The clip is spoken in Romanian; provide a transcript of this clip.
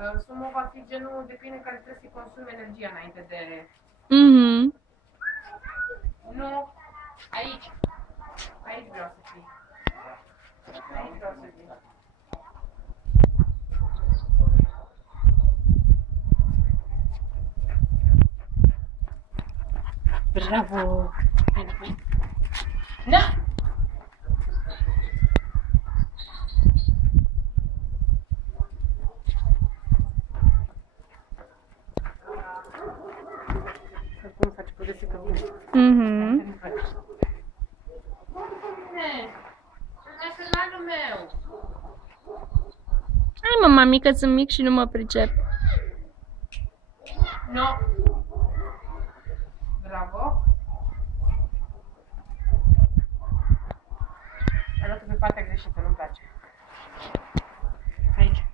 Sumo va fi genul de câine care trebuie să-i consume energia înainte de... Nu, aici. Aici vreau să fii. Aici vreau să fii. Bravo! Hai înapoi. Na! Cum faci cu desică bine? Cățelanul meu! Hai mă, mami, că sunt mic și nu mă pricep. No! Bravo! Ai luat-o pe partea greșită, nu-mi place. Aici.